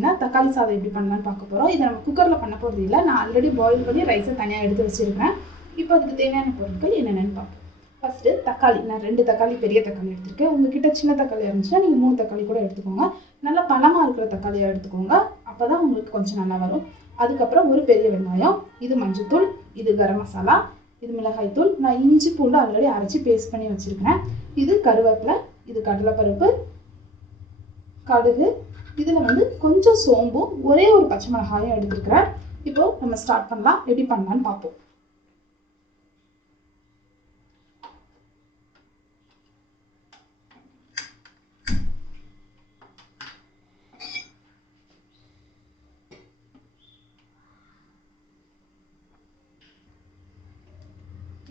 அப்படின்னா தக்காளி சாதம் எப்படி பண்ணலான்னு பார்க்க போகிறோம். இதை நம்ம குக்கரில் பண்ண போகிறது இல்லை. நான் ஆல்ரெடி பாயில் பண்ணி ரைஸை தனியாக எடுத்து வச்சுருக்கேன். இப்போ அதுக்கு தேவையான பொருட்கள் என்னென்னு பார்ப்போம். ஃபஸ்ட்டு தக்காளி. நான் 2 தக்காளி பெரிய தக்காளி எடுத்துருக்கேன். உங்ககிட்ட சின்ன தக்காளி இருந்துச்சுன்னா நீங்கள் 3 தக்காளி கூட எடுத்துக்கோங்க. நல்லா பழமாக இருக்கிற தக்காளியாக எடுத்துக்கோங்க. அப்போ தான் உங்களுக்கு கொஞ்சம் நல்லா வரும். அதுக்கப்புறம் ஒரு பெரிய வெங்காயம், இது மஞ்சள்தூள், இது கரம் மசாலா, இது மிளகாய் தூள். நான் இஞ்சி பூண்டு ஆல்ரெடி அரைச்சி பேஸ்ட் பண்ணி வச்சுருக்கிறேன். இது கருவேப்பிலை, இது கடலைப்பருப்பு, கடுகு, இதில் வந்து கொஞ்சம் சோம்பு, ஒரே ஒரு பச்சை மிளகாயும் எடுத்துருக்கிறேன். இப்போ நம்ம ஸ்டார்ட் பண்ணலாம். எப்படி பண்ணலான்னு பார்ப்போம்.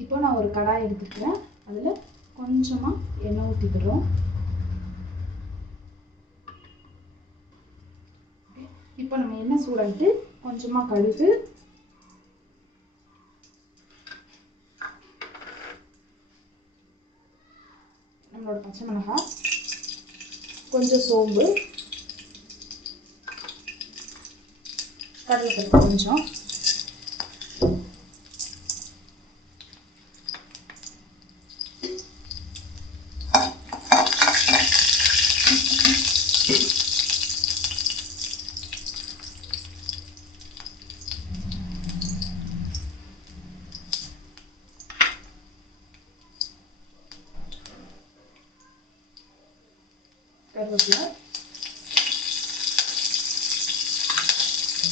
இப்போ நான் ஒரு கடாய் எடுத்துக்கிறேன். அதில் கொஞ்சமாக எண்ணெய் ஊற்றிக்கிறோம். இப்போ நம்ம எண்ணெய் சூடாயிட்டு கொஞ்சமாக கடுகு, நம்மளோட பச்சை மிளகாய், கொஞ்சம் சோம்பு, கடலைப்பருப்பு கொஞ்சம், கருவேப்பிலை,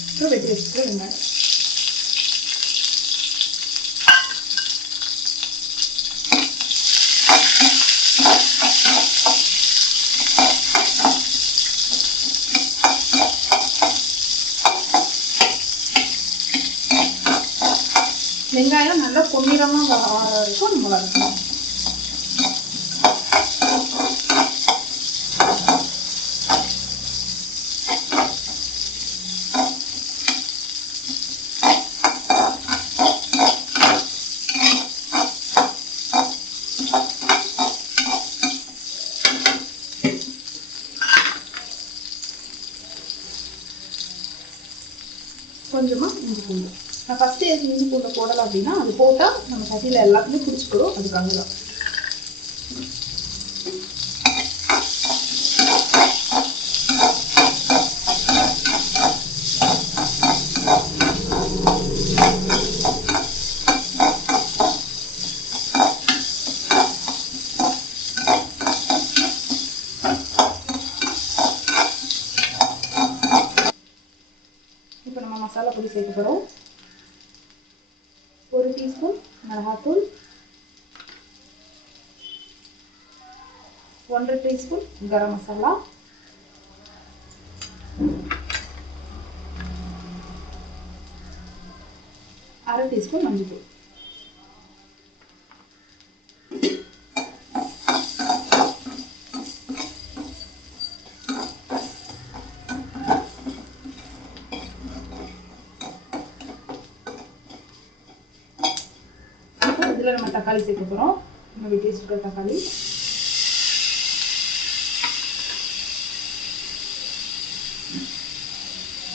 அப்புறம் வெட்டி வச்சுட்டு வெங்காயம். வெங்காயம் நல்லா பொன்னிறமாக வர வரைக்கும் நம்ம வதக்கணும். கொஞ்சமாக இஞ்சி பூண்டு. நான் ஃபஸ்ட்டு எதுக்கு இஞ்சி பூண்டை போடலை அப்படின்னா, அது போட்டால் நம்ம சட்டியில் எல்லாத்துலேயும் பிடிச்சிக்கிறோம். அதுக்காக தான். இப்போ நம்ம மசாலா பொடி சேர்க்க போகிறோம். 1 டீஸ்பூன் மிளகாத்தூள், 1.5 டீஸ்பூன் கரம் மசாலா, 1/2 டீஸ்பூன் மஞ்சள். இதில் நம்ம தக்காளி சேர்க்க போகிறோம். நம்ம வெட்டி வச்சுருக்க தக்காளி,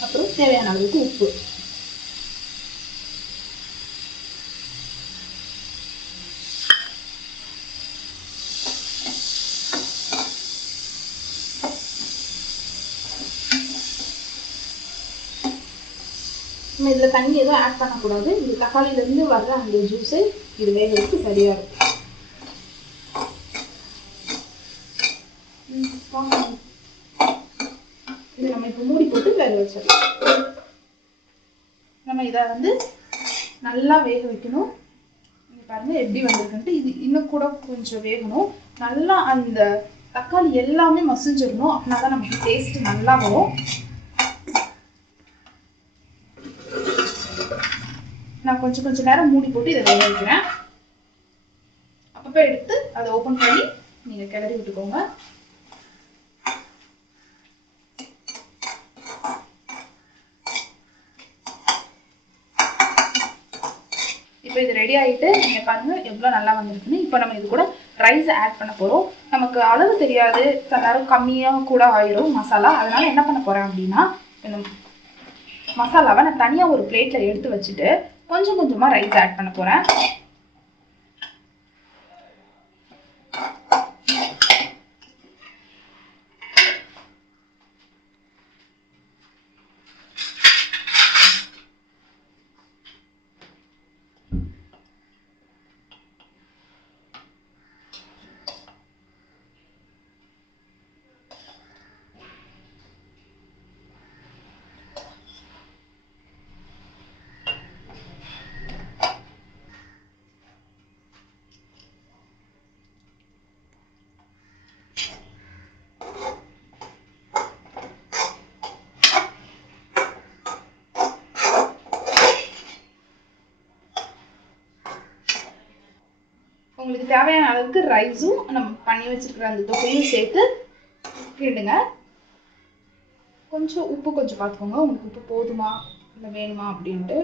அப்புறம் தேவையான அளவுக்கு உப்பு. நம்ம இதில் தண்ணி எதுவும் ஆட் பண்ணக்கூடாது. இது தக்காளியிலேருந்து வர்ற அந்த ஜூஸு இது வேகிறதுக்கு சரியாக இருக்கும். இது நம்ம இப்போ மூடி போட்டு வேக வச்சிடலாம். நம்ம இதை வந்து நல்லா வேக வைக்கணும். நீங்கள் பாருங்கள் எப்படி வந்திருக்குன்ட்டு. இது இன்னும் கூட கொஞ்சம் வேகணும். நல்லா அந்த தக்காளி எல்லாமே மசிஞ்சிடணும். அப்படின்னா தான் நமக்கு டேஸ்ட்டு நல்லா வரும். நான் கொஞ்சம் நேரம் மூடி போட்டு இதை வேக வைக்கிறேன். அப்பப்போ எடுத்து அதை ஓப்பன் பண்ணி நீங்கள் கிளறி விட்டுக்கோங்க. இப்போ இது ரெடி ஆகிட்டு நீங்கள் பாருங்கள் எவ்வளோ நல்லா வந்திருக்குன்னு. இப்போ நம்ம இது கூட ரைஸ் ஆட் பண்ண போகிறோம். நமக்கு அளவு தெரியாது, சில நேரம் கம்மியாக கூட ஆயிரும் மசாலா. அதனால என்ன பண்ண போகிறேன் அப்படின்னா, இந்த மசாலாவை நான் தனியாக ஒரு பிளேட்டில் எடுத்து வச்சுட்டு கொஞ்சம் கொஞ்சமாக ரைஸ் ஆட் பண்ண போகிறேன். உங்களுக்கு தேவையான அளவுக்கு ரைஸும் நம்ம பண்ணி வச்சிருக்கிற அந்த தொகையும் சேர்த்து கிண்டுங்க. கொஞ்சம் உப்பு கொஞ்சம் பார்த்துக்கோங்க, உங்களுக்கு உப்பு போதுமா இல்லை வேணுமா அப்படின்ட்டு.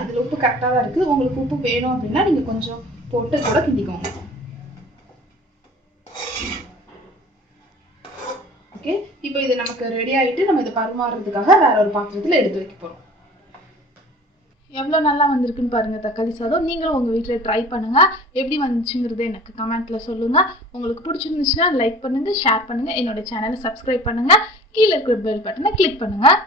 இதில் உப்பு கரெக்டாக தான் இருக்குது. உங்களுக்கு உப்பு வேணும் அப்படின்னா நீங்கள் கொஞ்சம் போட்டு கூட கிண்டிக்கோங்க. ஓகே, இப்போ இது நமக்கு ரெடி ஆகிட்டு நம்ம இதை பரிமாறுறதுக்காக வேற ஒரு பாத்திரத்தில் எடுத்து வைக்க போகிறோம். எவ்வளோ நல்லா வந்திருக்குன்னு பாருங்கள் தக்காளி சாதம். நீங்களும் உங்கள் வீட்டில் ட்ரை பண்ணுங்கள். எப்படி வந்துச்சுங்கிறத எனக்கு கமெண்ட்டில் சொல்லுங்கள். உங்களுக்கு பிடிச்சிருந்துச்சுன்னா லைக் பண்ணுங்கள், ஷேர் பண்ணுங்கள், என்னோட சேனலை சப்ஸ்கிரைப் பண்ணுங்கள், கீழே இருக்கிற பெல் பட்டனை கிளிக் பண்ணுங்கள்.